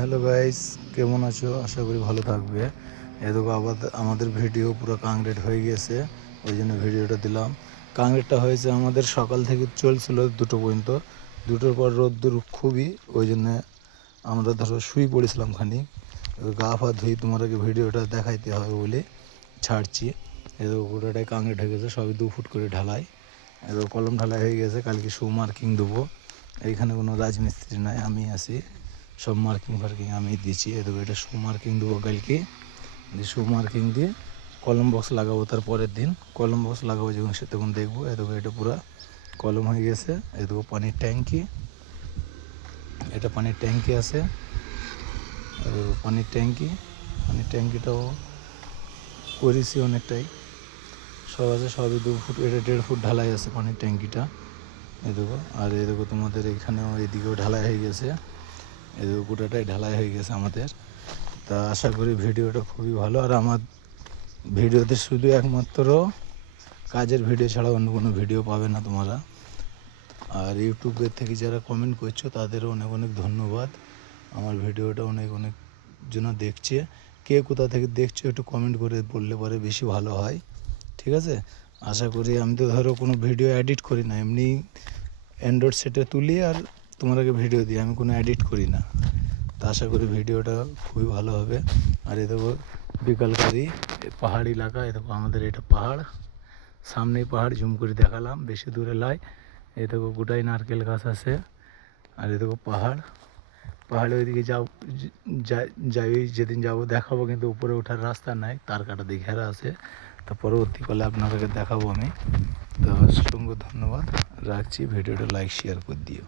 Hello guys, কেমন আছো? আশা করি ভালো থাকবে। দেখো আবার আমাদের ভিডিও পুরো কমপ্লিট হয়ে গেছে, ওই জন্য ভিডিওটা দিলাম। কমপ্লিটটা হয়েছে আমাদের সকাল থেকে চলছিল 2টো পর্যন্ত। 2টোর পর রোদ্দুর খুবই, ওই জন্য আমরা ধরো শুয়ে পড়েছিলাম খানিক। গা ফা ধুই তোমাদেরকে ভিডিওটা দেখাইতে হবে বলে ছাড়ছি। দেখো গোটাটাই কমপ্লিট হয়ে গেছে, সবই 2 ফুট করে ঢালাই। কলম ঢালাই হয়ে গেছে, কালকে শু মার্কিং দেবো। এইখানে কোনো রাজমিস্ত্রি নাই, আমি আছি। সব মার্কিং ফার্কিং আমি দিয়েছি। এদেরকে এটা শু মার্কিং দেবো কালকে। শু মার্কিং দিয়ে কলম বক্স লাগাবো, তার পরের দিন কলম বক্স লাগাবো যখন সে তখন দেখবো। এদেরকে এটা পুরো কলম হয়ে গেছে। এদেরকে পানির ট্যাঙ্কি, এটা পানির ট্যাঙ্কি আছে। পানির ট্যাঙ্কিটাও করেছি অনেকটাই, সব আছে। সবই 2 ফুট, এটা 1.5 ফুট ঢালাই আছে পানির ট্যাঙ্কিটা। দেখো, আর দেখো তোমাদের এখানেও এদিকেও ঢালাই হয়ে গেছে। এদিকে গোটাটাই ঢালাই হয়ে গেছে আমাদের। তা আশা করি ভিডিওটা খুবই ভালো। আর আমার ভিডিওতে শুধু একমাত্র কাজের ভিডিও ছাড়া অন্য কোনো ভিডিও পাবে না তোমরা। আর ইউটিউবের থেকে যারা কমেন্ট করছো তাদেরও অনেক অনেক ধন্যবাদ। আমার ভিডিওটা অনেক অনেক জন দেখছে। কে কোথা থেকে দেখছো একটু কমেন্ট করে বললে পরে বেশি ভালো হয়, ঠিক আছে? আশা করি, আমি তো ধরো কোনো ভিডিও এডিট করি না, এমনি অ্যান্ড্রয়েড সেটে তুলি আর তোমাদেরকে ভিডিও দিই, আমি কোনো এডিট করি না। তা আশা করি ভিডিওটা খুবই ভালো হবে। আর এ দেখো বিকালকারী পাহাড়ি এলাকা, এ দেখো আমাদের এটা পাহাড়, সামনেই পাহাড়, জুম করে দেখালাম, বেশি দূরে লাই। এ দেখো গোটাই নারকেল গাছ আছে। আর এ দেখো পাহাড়ে ওইদিকে যাই যেদিন যাবো দেখাবো, কিন্তু উপরে ওঠার রাস্তা নাই, তার কাটা দিয়ে ঘেরা আছে। তো পরবর্তীকালে আপনাদেরকে দেখাবো আমি। তো অসংখ্য ধন্যবাদ, রাখছি। ভিডিওটা লাইক শেয়ার করে দিও।